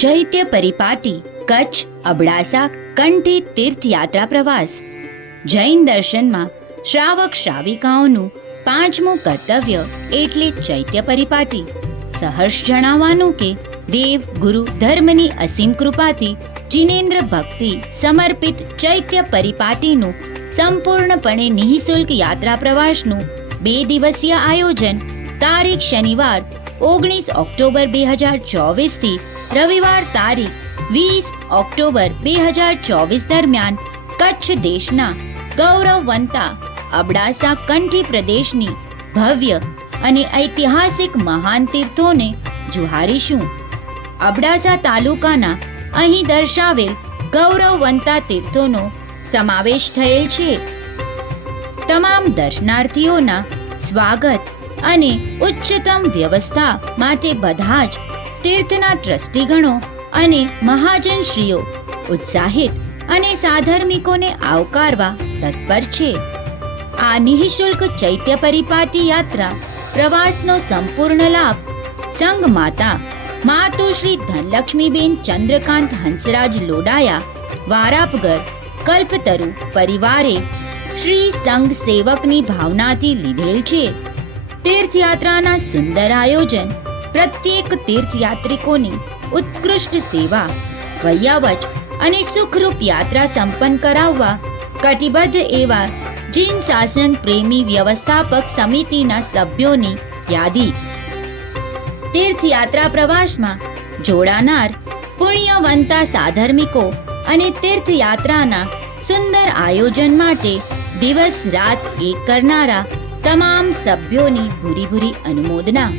ચૈત્ય પરિપાટી કચ્છ અબડાસા કંઠી તીર્થયાત્રા પ્રવાસ. જૈન દર્શનમાં શ્રાવક શ્રાવિકાઓનું પાંચમું કર્તવ્ય એટલે ચૈત્ય પરિપાટી. સહર્ષ જણાવવાનું કે દેવ ગુરુ ધર્મની અસીમ કૃપાથી જિનેન્દ્ર ભક્તિ સમર્પિત ચૈત્ય પરિપાટીનું સંપૂર્ણપણે નિઃશુલ્ક યાત્રા પ્રવાસનું 2 દિવસીય આયોજન તારીખ શનિવાર 19 ઓક્ટોબર 2024 થી રવિવાર તારીખ 20 ઓક્ટોબર 2024 દરમિયાન કચ્છ દેશના ગૌરવવંતા અબડાસા કંઠી પ્રદેશની ભવ્ય અને ઐતિહાસિક મહાન તીર્થોને જુહારીશું. અબડાસા તાલુકાના અહીં દર્શાવેલ ગૌરવવંતા તીર્થોનો સમાવેશ થયેલ છે. તમામ દર્શનાર્થીઓના સ્વાગત અને ઉચ્ચતમ વ્યવસ્થા માટે બધા જ તીર્થના ટ્રસ્ટીગણો અને મહાજનશ્રીઓ ઉત્સાહિત અને સાધર્મિકોને આવકારવા તત્પર છે. આ નિઃશુલ્ક ચૈત્ય પરિપાટી યાત્રા પ્રવાસનો સંપૂર્ણ લાભ સંઘ માતા માતુશ્રી ધનલક્ષ્મીબેન ચંદ્રકાંત હંસરાજ લોડાયા વારાપગર કલ્પતરુ પરિવારે શ્રી સંઘ સેવકની ભાવનાથી લીધેલ છે. તીર્થયાત્રાના સુંદર આયોજન, પ્રત્યેક તીર્થયાત્રિકોની ઉત્કૃષ્ટ સેવા, વૈયાવચ અને સુખરૂપ યાત્રા સંપન્ન કરાવવા કટિબદ્ધ એવા જૈન શાસન પ્રેમી વ્યવસ્થાપક સમિતિના સભ્યોની યાદી. તીર્થયાત્રા પ્રવાસમાં જોડાનાર પુણ્યવંતા સાધર્મિકો અને તીર્થયાત્રાના સુંદર આયોજન માટે દિવસ રાત એક કરનારા તમામ સભ્યોની ભૂરી ભૂરી અનુમોદના.